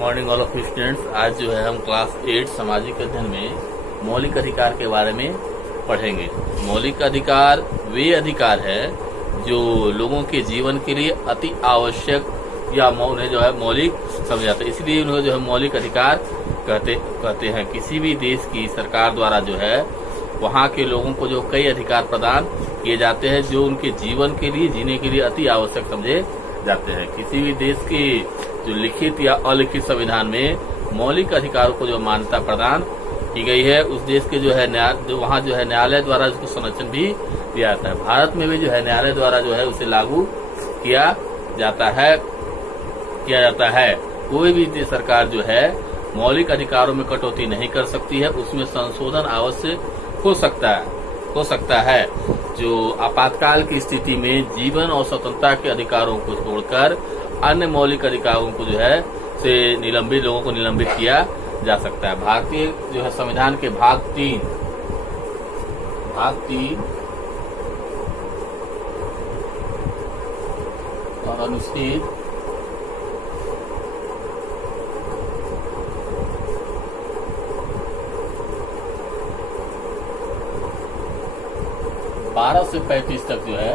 Morning all of students. आज जो है हम क्लास 8 सामाजिक अध्ययन में मौलिक अधिकार के बारे में पढ़ेंगे। मौलिक अधिकार वे अधिकार है जो लोगों के जीवन के लिए अति आवश्यक या उन्हें जो है मौलिक समझे जाते हैं, इसलिए उन्हें जो है मौलिक अधिकार कहते हैं। किसी भी देश की सरकार द्वारा जो है वहाँ के लोगों को जो कई अधिकार प्रदान किए जाते हैं जो उनके जीवन के लिए जीने के लिए अति आवश्यक समझे जाते हैं। किसी भी देश के जो लिखित या अलिखित संविधान में मौलिक अधिकारों को जो मान्यता प्रदान की गई है उस देश के जो है वहाँ जो है न्यायालय द्वारा उसको संरक्षण भी दिया जाता है। भारत में भी जो है न्यायालय द्वारा जो है उसे लागू किया जाता है। कोई भी सरकार जो है मौलिक अधिकारों में कटौती नहीं कर सकती है, उसमें संशोधन अवश्य हो सकता है। जो आपातकाल की स्थिति में जीवन और स्वतंत्रता के अधिकारों को छोड़कर अन्य मौलिक अधिकारों को जो है से लोगों को निलंबित किया जा सकता है। भारतीय जो है संविधान के भाग 3 और अनुच्छेद 12 से 35 तक जो है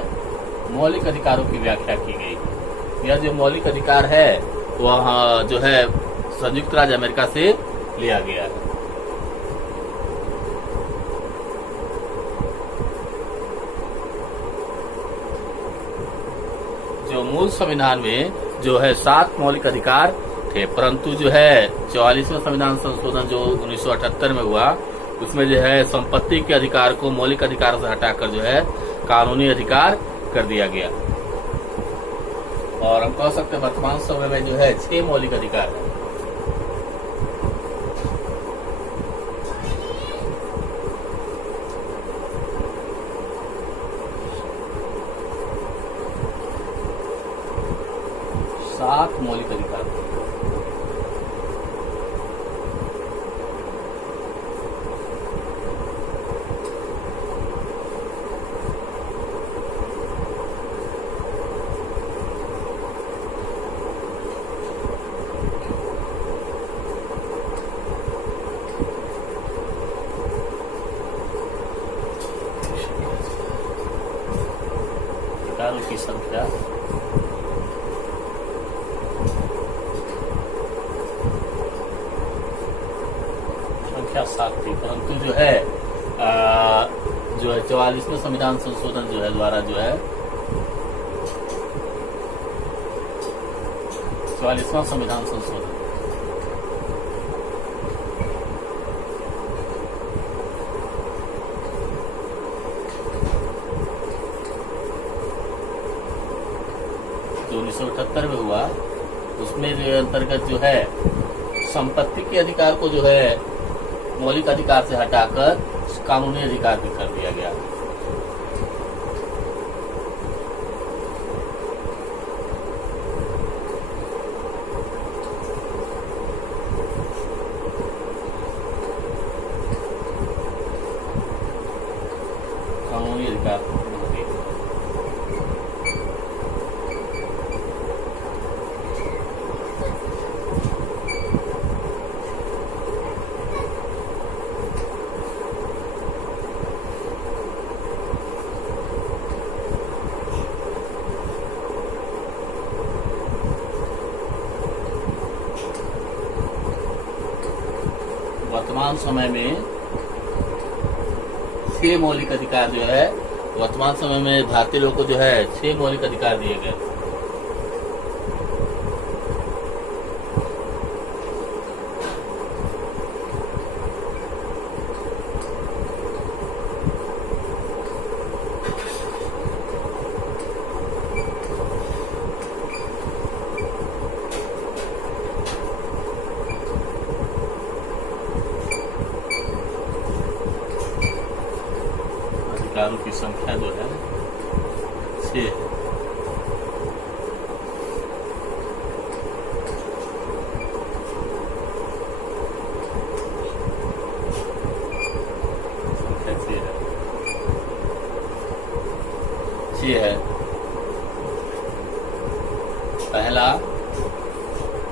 मौलिक अधिकारों की व्याख्या की गई। यह जो मौलिक अधिकार है वह जो है संयुक्त राज्य अमेरिका से लिया गया है। जो मूल संविधान में जो है 7 मौलिक अधिकार थे, परंतु जो है 44वां संविधान संशोधन जो 1978 में हुआ उसमें जो है संपत्ति के अधिकार को मौलिक अधिकार से हटाकर जो है कानूनी अधिकार कर दिया गया। और हम कह सकते हैं वर्तमान समय में जो है 6 मौलिक अधिकार है। सात मौलिक अधिकार की संख्या संख्या 7 थी, परंतु जो है 44वें संविधान संशोधन जो है द्वारा जो है 44वां संविधान संशोधन जो 1978 में हुआ उसमें जो अंतर्गत जो है संपत्ति के अधिकार को जो है मौलिक अधिकार से हटाकर कानूनी अधिकार भी कर दिया गया। कानूनी अधिकार वर्तमान समय में 6 मौलिक अधिकार जो है वर्तमान समय में भारतीय लोगों को जो है 6 मौलिक अधिकार दिए गए। अधिकारों की संख्या जो है 6 है। पहला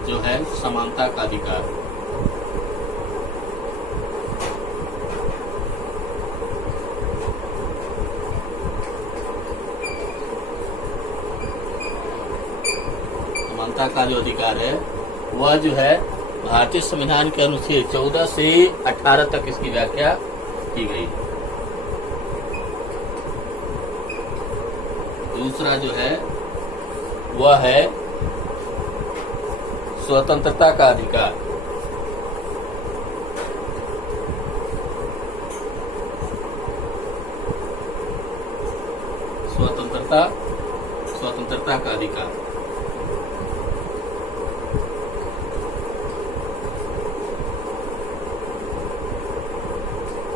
जो है समानता का अधिकार। समानता का जो अधिकार है वह जो है भारतीय संविधान के अनुच्छेद 14 से 18 तक इसकी व्याख्या की गई। दूसरा जो है वह है स्वतंत्रता का अधिकार। स्वतंत्रता का अधिकार।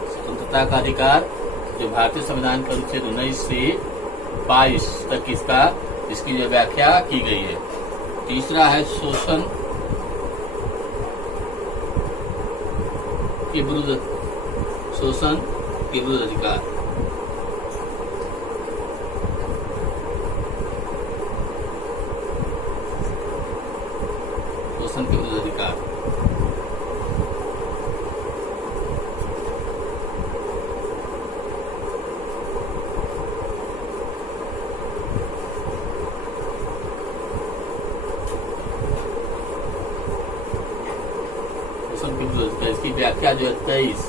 स्वतंत्रता का अधिकार जो भारतीय संविधान के अनुच्छेद 19 से 22 तक इसकी जो व्याख्या की गई है। तीसरा है शोषण के विरुद्ध अधिकार। शोषण के विरुद्ध अधिकार। इसकी व्याख्या जो है 23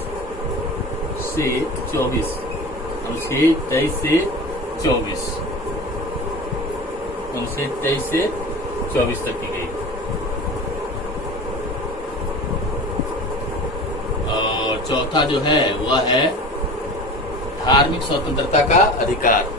से 24 अनुच्छेद 23 से 24 अनुच्छेद 23 से 24 तक की गई। और चौथा जो है वह है धार्मिक स्वतंत्रता का अधिकार।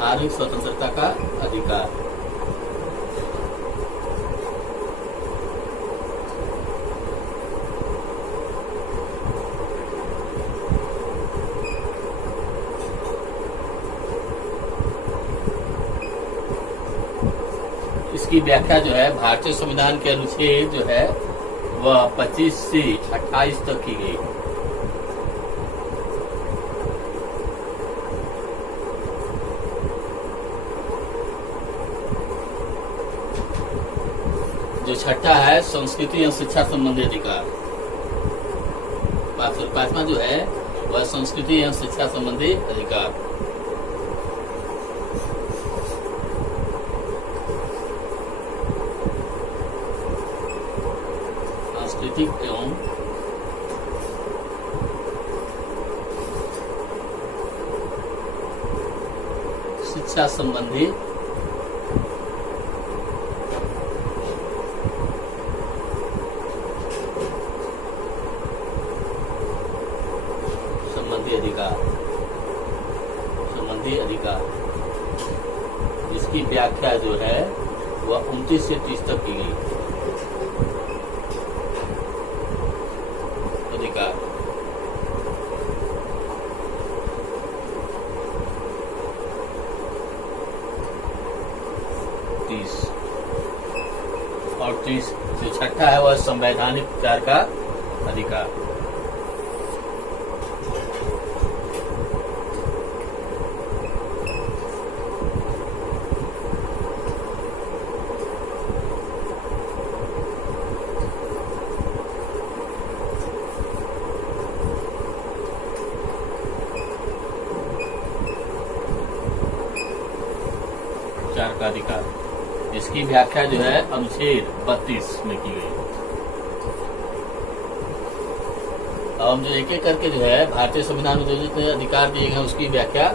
धार्मिक स्वतंत्रता का अधिकार। इसकी व्याख्या जो है भारतीय संविधान के अनुच्छेद जो है वह 25 से 28 तक की गई। जो छठा है संस्कृति एवं शिक्षा संबंधी अधिकार। पांचवा जो है वह संस्कृति एवं शिक्षा संबंधी अधिकार। सांस्कृतिक एवं शिक्षा संबंधी संबंधी अधिकार। इसकी व्याख्या जो है वह 29 से 30 तक की गई। अधिकार। और 30 जो छठा है वह संवैधानिक विचार का अधिकार। विचार का अधिकार। इसकी व्याख्या जो है अनुच्छेद 32 में की गई। अब हम जो एक एक करके जो है भारतीय संविधान में जो जितने अधिकार दिए गए हैं उसकी व्याख्या।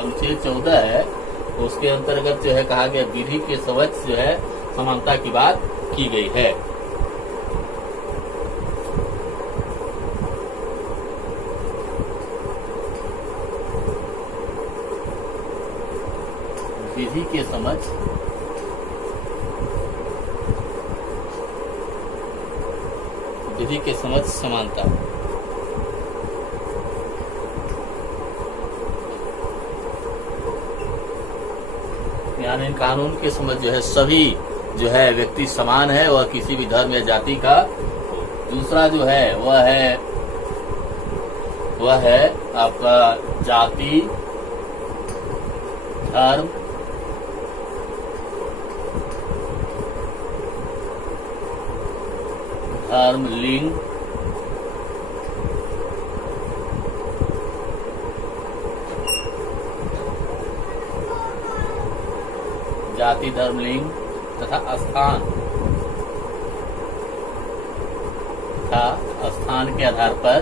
अनुच्छेद 14 है उसके अंतर्गत जो है कहा गया विधि के समक्ष जो है समानता की बात की गई है। विधि के समक्ष समानता। यानी कानून के समझ जो है सभी जो है व्यक्ति समान है और किसी भी धर्म या जाति का। दूसरा जो है वह है आपका जाति, धर्म, लिंग, जाति, धर्म, लिंग तथा स्थान के आधार पर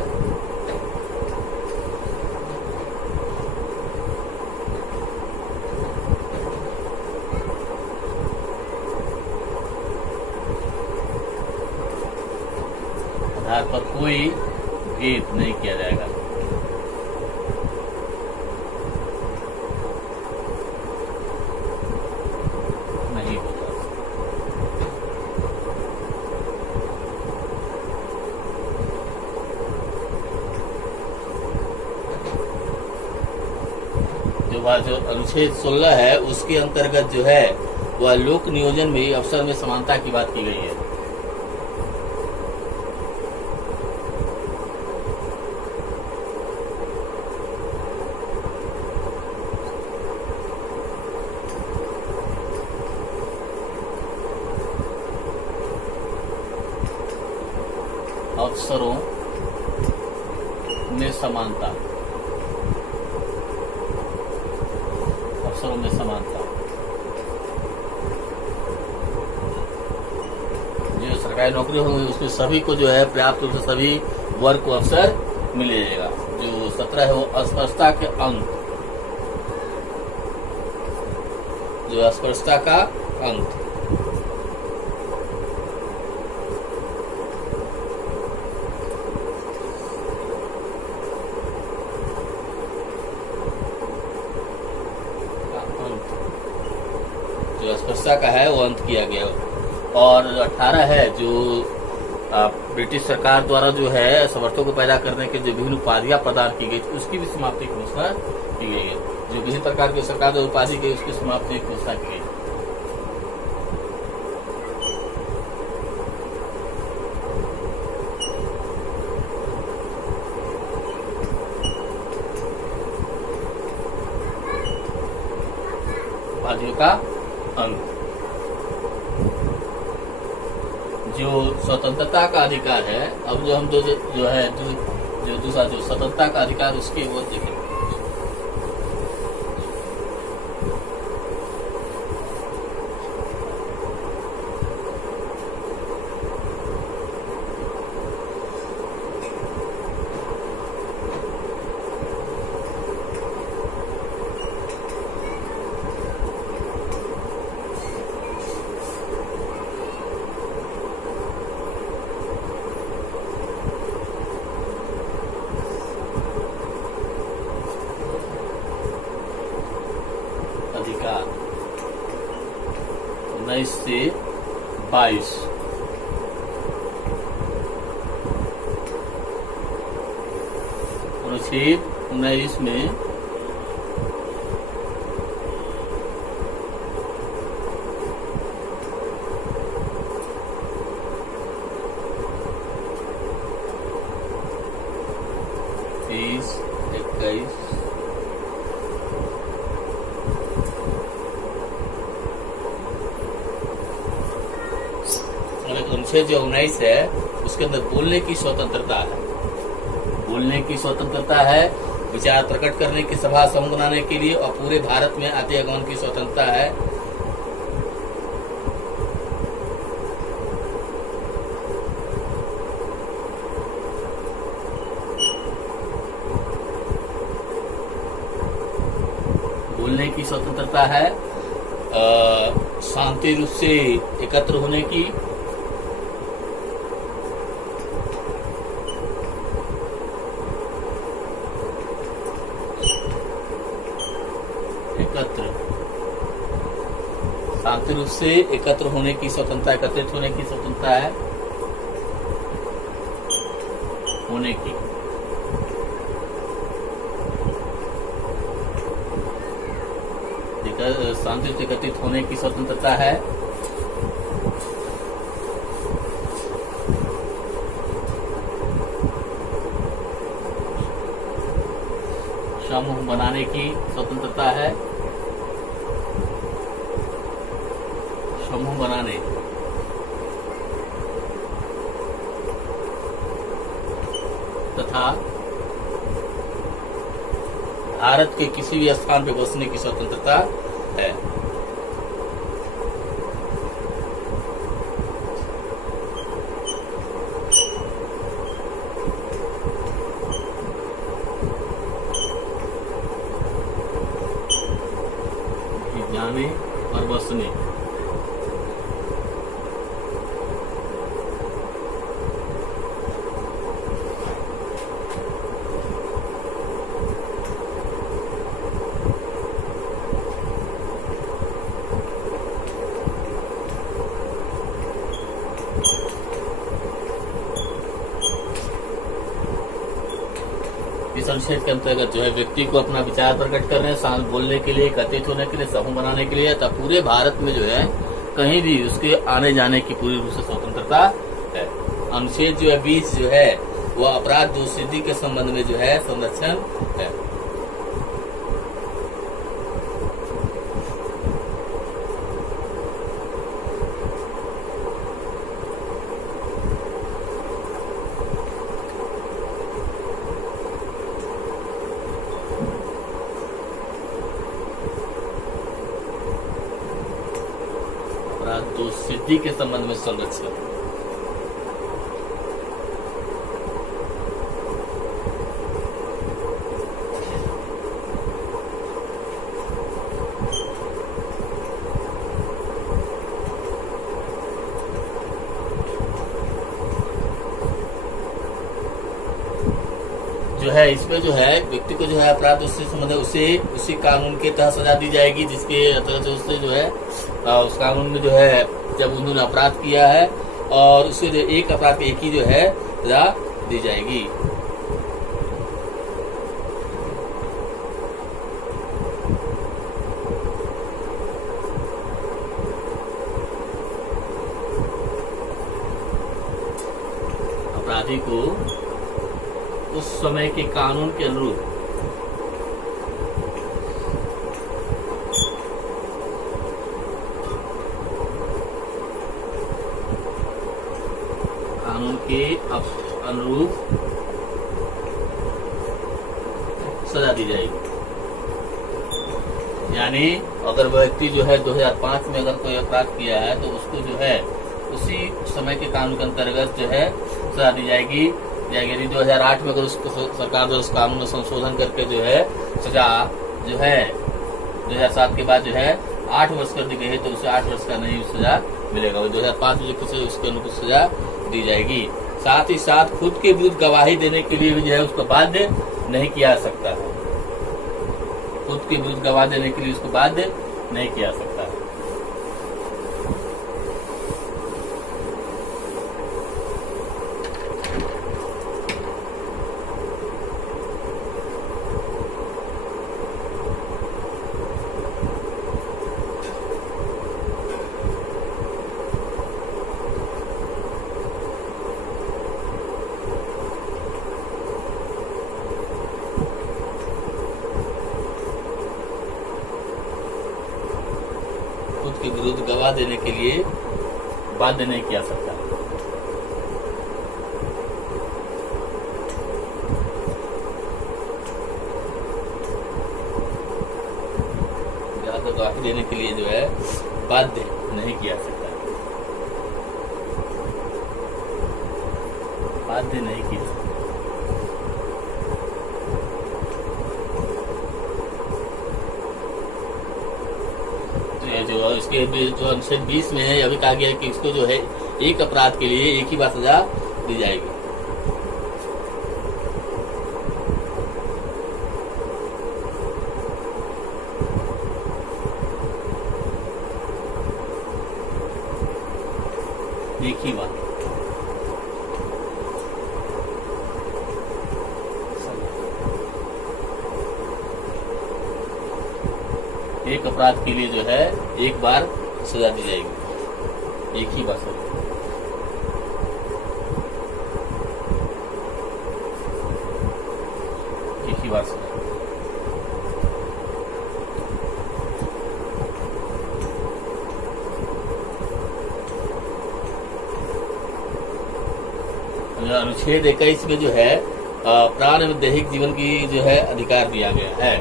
कोई भेद नहीं किया जाएगा। नहीं होगा। जो अनुच्छेद 16 है उसके अंतर्गत जो है वह लोक नियोजन में अवसर में समानता की बात की गई है। अवसरों में समानता, जो सरकारी नौकरी होगी उसमें सभी को जो है पर्याप्त रूप से सभी वर्ग को अवसर मिलेगा। जो 17 है वो अस्पृश्यता के अंत, जो अस्पृश्यता का अंत। जो अस्पृश्यता का है वो अंत किया गया। और 18 है जो ब्रिटिश सरकार द्वारा जो है समर्थकों को पैदा करने के जो विभिन्न उपाधियां प्रदान की गई उसकी भी समाप्ति की घोषणा की गई है। जो विभिन्न प्रकार की सरकार द्वारा उपाधि की उसकी समाप्ति की घोषणा की गई। उपाधियों का अंत। जो स्वतंत्रता का अधिकार है, अब जो हम जो दूसरा जो स्वतंत्रता का अधिकार उसकी ओर देखें। अधिकार 19 से 22 अनुच्छेद 19 में अनुच्छेद जो 19 है उसके अंदर बोलने की स्वतंत्रता है। बोलने की स्वतंत्रता है, विचार प्रकट करने की सभा समूह बनाने के लिए और पूरे भारत में आत्मगमन की स्वतंत्रता है। स्वतंत्रता है, शांति रूप से एकत्र होने की, शांति रूप से एकत्र होने की स्वतंत्रता, एकत्रित होने की स्वतंत्रता है, होने की। शांति से एकत्रित होने की स्वतंत्रता है, समूह बनाने की स्वतंत्रता है, समूह बनाने, तथा भारत के किसी भी स्थान पर बसने की स्वतंत्रता है। जाने और बसने, इस अनुच्छेद के अंतर्गत जो है व्यक्ति को अपना विचार प्रकट करने, बोलने के लिए, एकत्रित होने के लिए, समूह बनाने के लिए, तथा पूरे भारत में जो है कहीं भी उसके आने जाने की पूरी रूप से स्वतंत्रता है। अनुच्छेद जो है 20 जो है वह अपराध दोषसिद्धि के संबंध में जो है संरक्षण है। तो सिद्धि के संबंध में संरक्षण, जो है इसमें जो है व्यक्ति को जो है अपराध उससे संबंध है, उसे उसी कानून के तहत सजा दी जाएगी जिसके तहत उससे जो है उस कानून में जो है जब उन्होंने अपराध किया है और उससे जो एक अपराध एक ही जो है सजा दी जाएगी। अपराधी को उस समय के कानून के अनुरूप के अनुरूप सजा दी जाएगी। यानी अगर व्यक्ति जो है 2005 में अगर कोई अपराध किया है तो उसको जो है उसी समय के कानून के अंतर्गत जो है सजा दी जाएगी। यदि 2008 में अगर उसको सरकार द्वारा उस कानून में संशोधन करके जो है सजा जो है 2007 के बाद जो है 8 वर्ष कर दी गई है तो उसे 8 वर्ष का नहीं सजा मिलेगा, 2005 में जो उसके अनुकूल सजा दी जाएगी। साथ ही साथ खुद के विरुद्ध गवाही देने के लिए भी जो है उसको बाध्य नहीं किया जा सकता है, खुद के विरुद्ध गवाही देने के लिए उसको बाध्य नहीं किया जा सकता है। के विरुद्ध गवाह देने के लिए बाध्य नहीं किया सकता। गवाही देने के लिए जो है बाध्य नहीं किया सकता, बाध्य नहीं किया सकता। उसके जो अनुच्छेद 20 में है, अभी कहा गया है कि इसको जो है एक अपराध के लिए एक ही बार सजा दी जाएगी। एक ही बार। एक अपराध के लिए जो है एक बार सजा दी जाएगी, एक ही बार सजा। एक ही बार सजा। अनुच्छेद 21 में जो है प्राण एवं दैहिक जीवन की जो है अधिकार दिया गया है।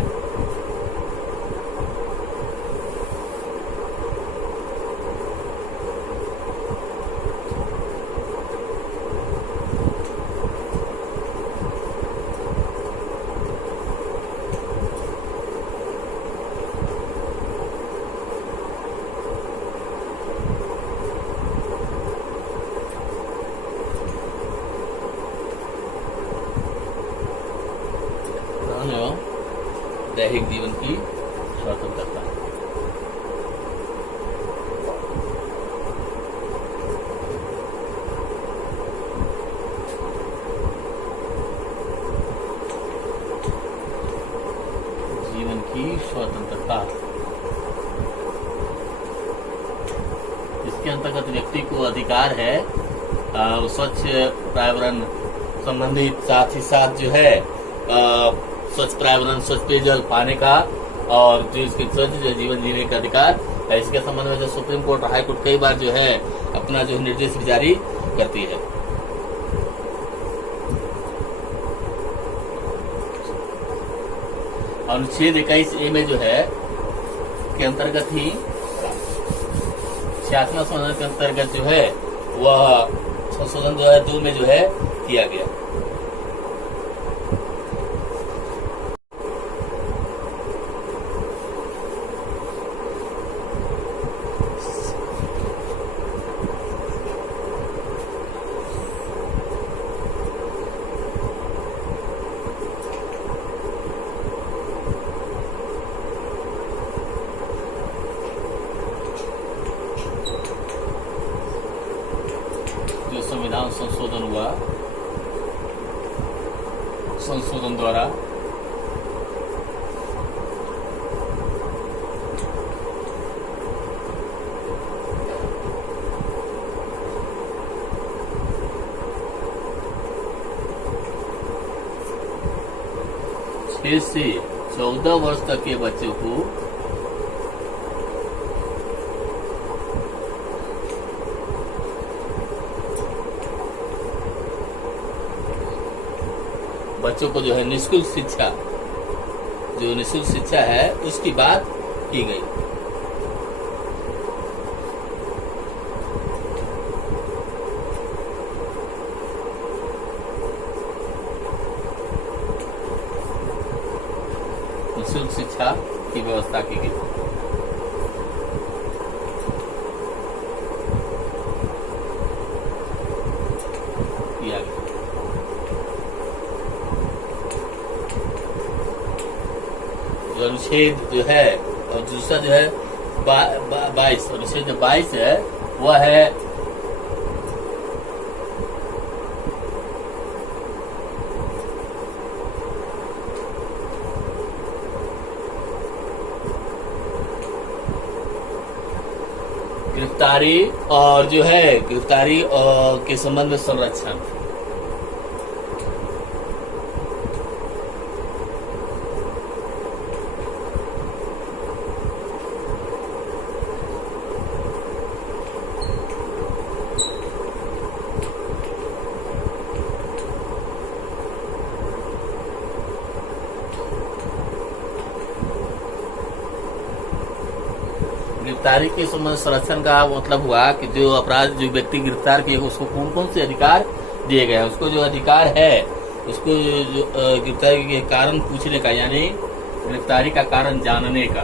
दैहिक जीवन की स्वतंत्रता। जीवन की स्वतंत्रता, इसके अंतर्गत व्यक्ति को अधिकार है स्वच्छ पर्यावरण संबंधित, साथ ही साथ जो है स्वच्छ पर्यावरण, स्वच्छ पेयजल पाने का, और जो इसके स्वच्छ जो जीवन जीने का अधिकार है। इसके संबंध में जो सुप्रीम कोर्ट और हाई कोर्ट कई बार जो है अपना जो निर्देश जारी करती है। अनुच्छेद 21A में जो है के अंतर्गत ही 86वां संशोधन के अंतर्गत जो है वह संशोधन जो है 2 में जो है किया गया। संविधान संशोधन हुआ, संशोधन द्वारा छह से 14 वर्ष तक के बच्चों को जो है निःशुल्क शिक्षा, जो निःशुल्क शिक्षा है उसकी बात की गई। निःशुल्क शिक्षा की व्यवस्था की गई। अनुच्छेद जो है और दूसरा जो है 22, अनुच्छेद जो 22 है वह है गिरफ्तारी, और जो है गिरफ्तारी और के संबंध में संरक्षण। गिरफ्तारी के संबंध संरक्षण का मतलब हुआ कि जो अपराध, जो व्यक्ति गिरफ्तार किए उसको कौन कौन से अधिकार दिए गए हैं। उसको जो अधिकार है, उसको जो गिरफ्तारी के कारण पूछने का, यानी गिरफ्तारी का कारण जानने का,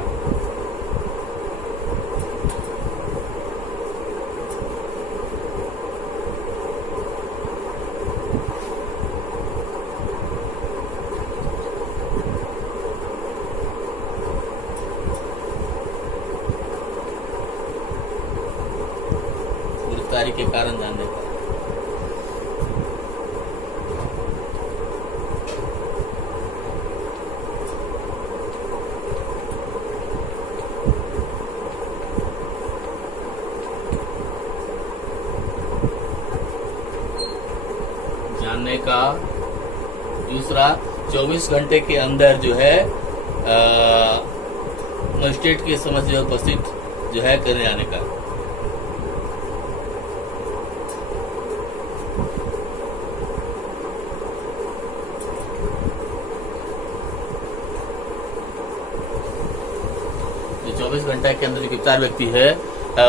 गिरफ्तारी के कारण जानने का। जानने का दूसरा, 24 घंटे के अंदर जो है मजिस्ट्रेट के समझ जो उपस्थित जो है करने आने का। जो 24 घंटे के अंदर जो गिरफ्तार व्यक्ति है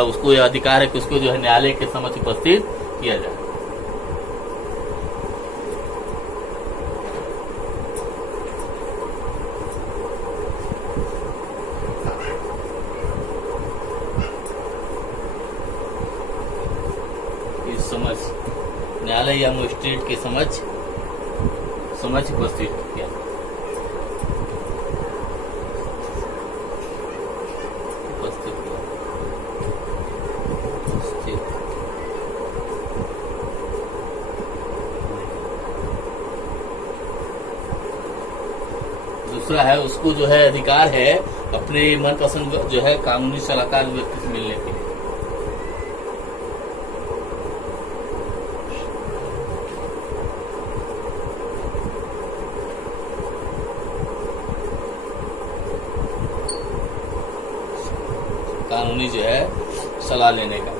उसको यह अधिकार है कि उसको जो है न्यायालय के समक्ष उपस्थित किया जाए। समझ न्यायालय या मजिस्ट्रेट के समझ उपस्थित किया। दूसरा है, उसको जो है अधिकार है अपने मनपसंद जो है कानूनी सलाहकार व्यक्ति से मिलने के लिए। कानूनी जो है सलाह लेने का।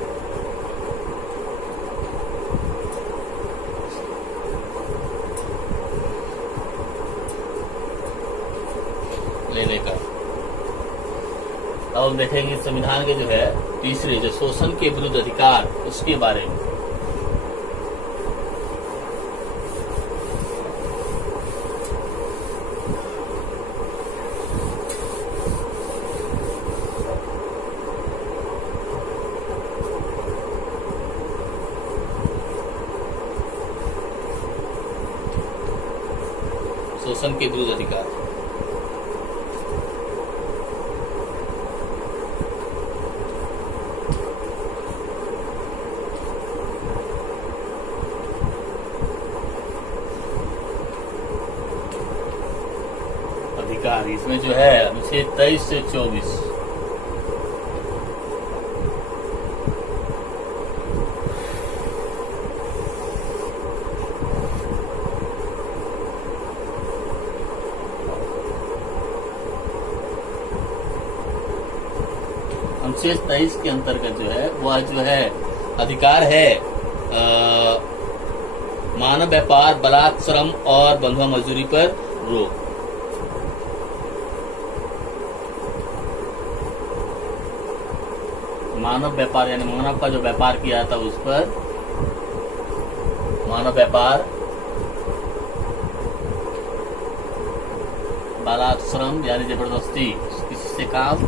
अब देखेंगे संविधान के जो है तीसरे जो शोषण के विरुद्ध अधिकार, उसके बारे में। शोषण के विरुद्ध अधिकार। अधिकार इसमें जो है अनुच्छेद 23 से 24। अनुच्छेद 23 के अंतर्गत जो है वह जो है अधिकार है मानव व्यापार, बलात्, श्रम और बंधुआ मजदूरी पर रोक। मानव व्यापार यानी मानव का जो व्यापार किया था उस पर, मानव व्यापार, बलात्, श्रम यानी जबरदस्ती किसी से काम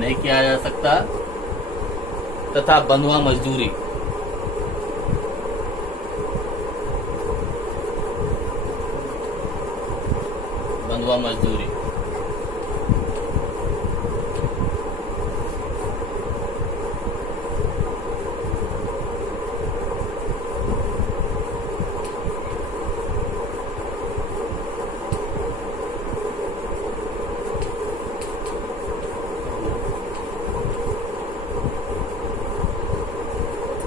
नहीं किया जा सकता, तथा बंधुआ मजदूरी। बंधुआ मजदूरी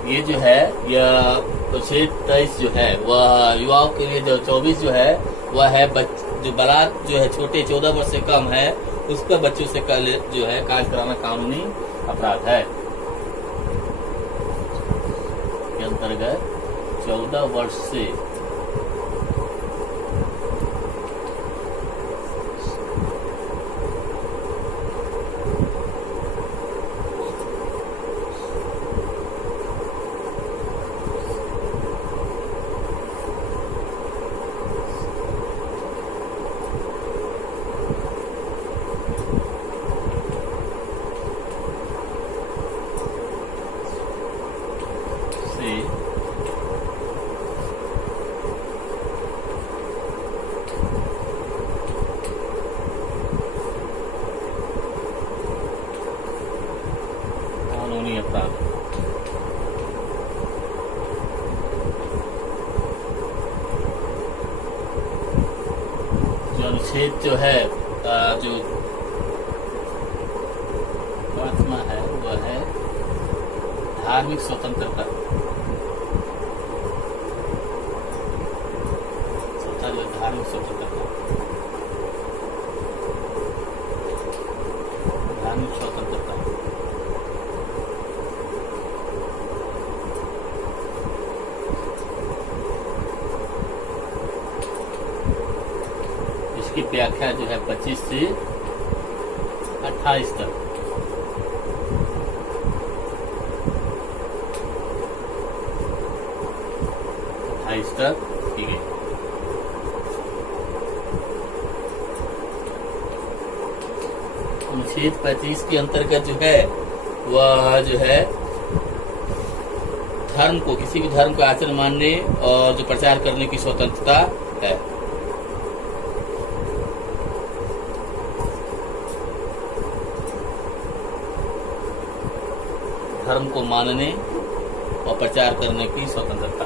ये जो है यह अनुच्छेद 23 जो है वह युवाओं के लिए, जो 24 जो है वह है जो बलात् जो है छोटे 14 वर्ष से कम है उस पर बच्चों से जो है कार्य कराना कानूनी अपराध है। के अंतर्गत 14 वर्ष से कानूनी अपराध। अनुच्छेद जो है जो 5वां है वह है धार्मिक स्वतंत्रता। धार्मिक स्वतंत्रता, धार्मिक स्वतंत्रता। इसकी व्याख्या जो है 25 से 28 तक। तक की गई। अनुच्छेद 35 के अंतर्गत जो है वह जो है धर्म को, किसी भी धर्म का आचरण मानने और जो प्रचार करने की स्वतंत्रता है। धर्म को मानने और प्रचार करने की स्वतंत्रता।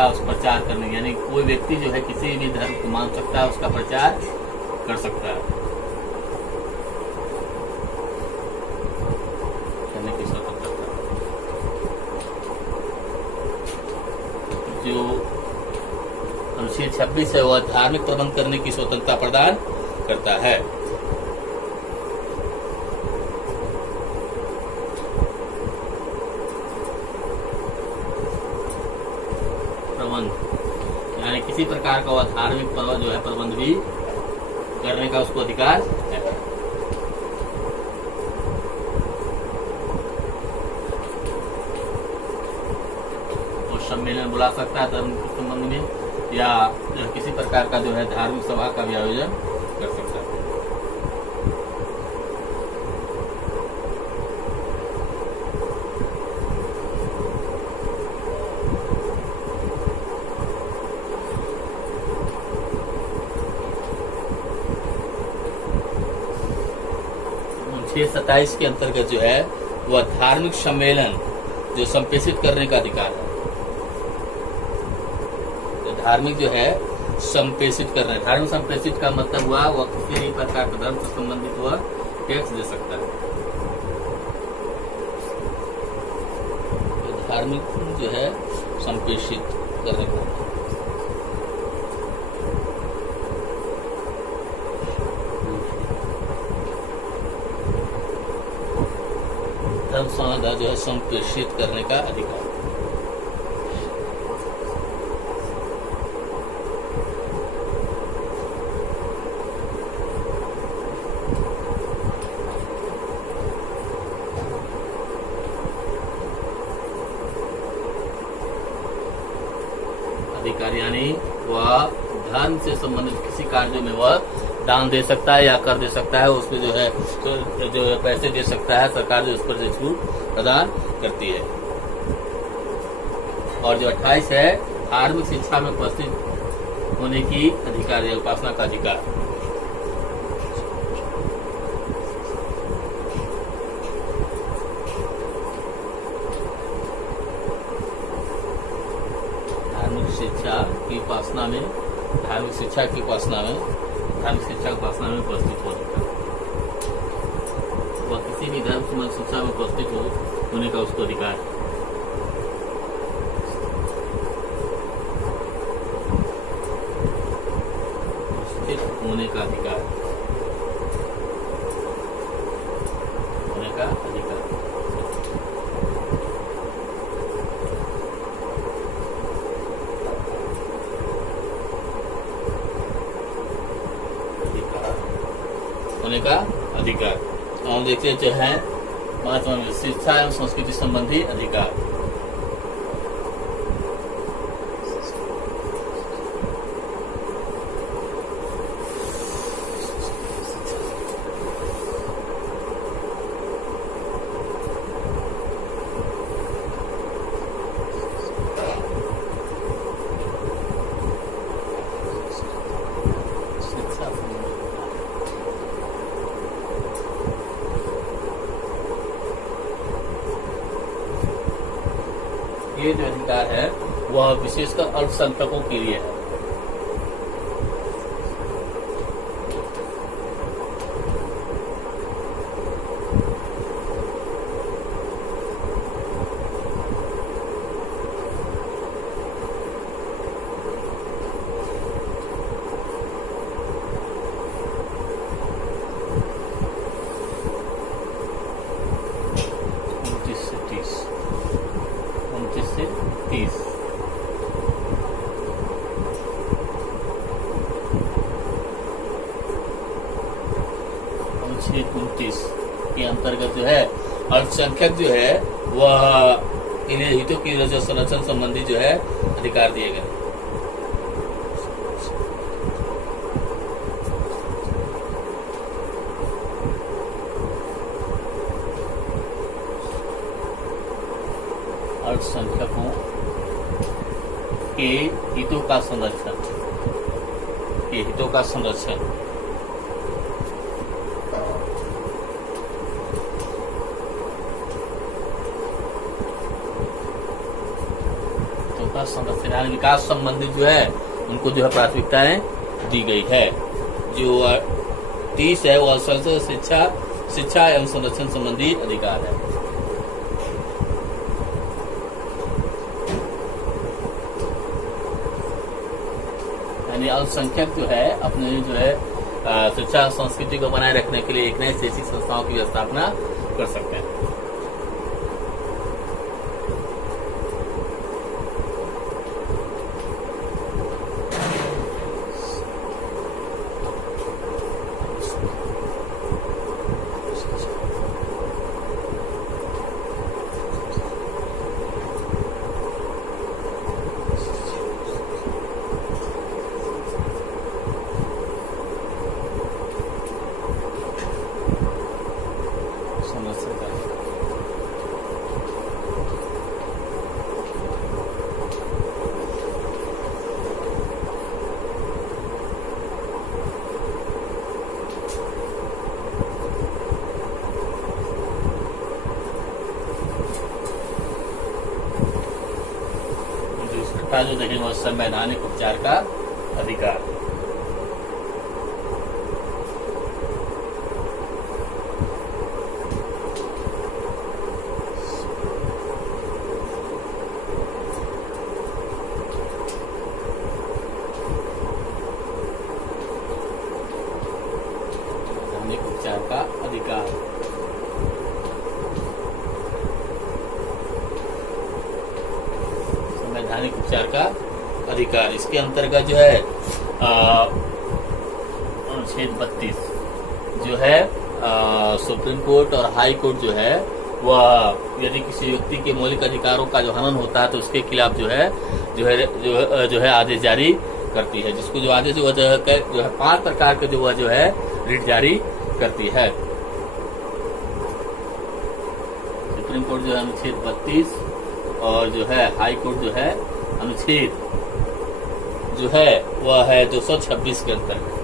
उस प्रचार करने, यानी कोई व्यक्ति जो है किसी भी धर्म को मान सकता है, उसका प्रचार कर सकता है, करने की स्वतंत्रता। जो अनुच्छेद 26 है वह धार्मिक प्रबंध करने की स्वतंत्रता प्रदान करता है। यानी किसी प्रकार का वह धार्मिक जो है प्रबंध भी करने का उसको अधिकार है। और सम्मेलन बुला सकता है धर्म के संबंध में, या किसी प्रकार का जो है धार्मिक सभा का भी आयोजन कर सकता है। अनुच्छेद 27 के अंतर्गत जो है वह धार्मिक सम्मेलन जो संप्रेषित करने का अधिकार है। तो धार्मिक जो है संप्रेषित करना है। धार्मिक संप्रेषित का मतलब हुआ वह किसी भी प्रकार का धर्म से संबंधित वह टैक्स दे सकता है। तो धार्मिक जो है संप्रेषित करने का। धर्म संस्था जो है संप्रेषित करने का अधिकार। अधिकार यानी वह धर्म से संबंधित किसी कार्य में वह दान दे सकता है या कर दे सकता है, उसमें जो है तो जो पैसे दे सकता है, सरकार जो उस पर छूट प्रदान करती है। और जो 28 है धार्मिक शिक्षा में उपस्थित होने की अधिकार या उपासना का अधिकार। धार्मिक शिक्षा की उपासना में, धार्मिक शिक्षा की उपासना में, धार्मिक शिक्षा की उपासना में उपस्थित हो सकता है। वह किसी भी धर्म संबंधी शिक्षा में उपस्थित होने का उसको अधिकार है। उपस्थित होने का अधिकार, होने का अधिकार। होने का अधिकार। हम देखते जो है 5वां में शिक्षा एवं संस्कृति संबंधी अधिकार। ये जो अधिकार है वह विशेषकर अल्पसंख्यकों के लिए है। अनुच्छेद 29 के अंतर्गत जो है अल्पसंख्यक जो है वह इन हितों की संरक्षण संबंधी जो है अधिकार दिए गए। अल्पसंख्यकों के हितों का संरक्षण, के हितों का संरक्षण संरक्षण यानी विकास संबंधी जो है उनको जो है प्राथमिकताएं दी गई है। जो 30 है वो शिक्षा एवं संरक्षण संबंधी अधिकार है। यानी अल्पसंख्यक जो है अपने जो है शिक्षा संस्कृति को बनाए रखने के लिए एक नई शैक्षिक संस्थाओं की स्थापना कर सकते हैं। जो देखेंगे वो संवैधानिक उपचार का अधिकार। संवैधानिक उपचार का अधिकार संवैधानिक उपचार का अधिकार इसके अंतर्गत जो है अनुच्छेद 32 जो है सुप्रीम कोर्ट और हाई कोर्ट जो है वह यदि किसी व्यक्ति के मौलिक अधिकारों का जो हनन होता है तो उसके खिलाफ जो है आदेश जारी करती है। जिसको जो आदेश जो है 5 प्रकार के जो है रिट जारी करती है। सुप्रीम कोर्ट जो है अनुच्छेद 32 और जो है हाई कोर्ट जो है अनुच्छेद जो है वह है 226 के अंतर्गत।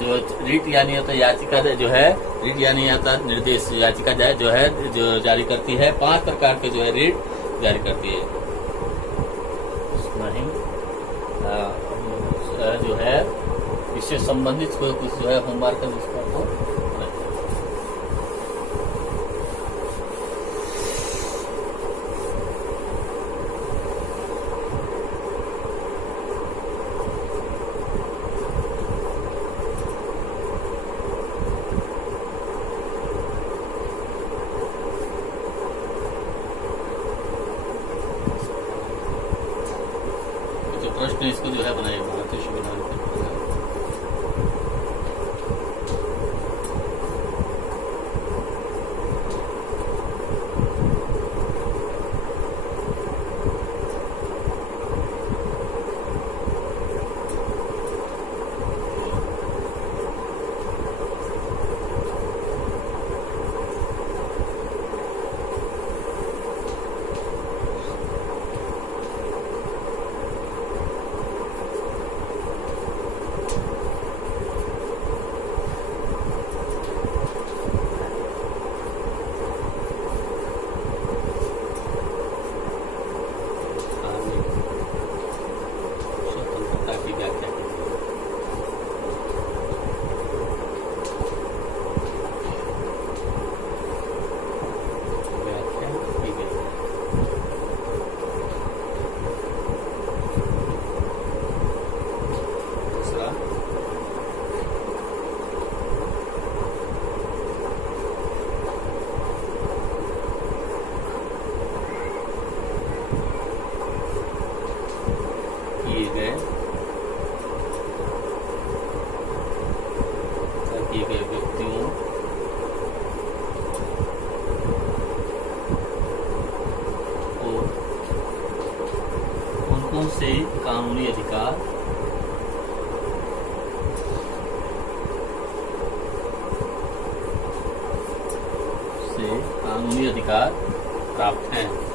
जो रिट यानी होता याचिका जो है रिट यानी आता निर्देश याचिका जो है जो जारी करती है 5 प्रकार के जो है रिट जारी करती है। नहीं जो है इससे संबंधित कोई कुछ जो है होमवर्क है उसका तो प्रश्न इसको जो है बनाए भारतीय संविधान के। गए व्यक्तियों को कौन से कानूनी अधिकार प्राप्त हैं।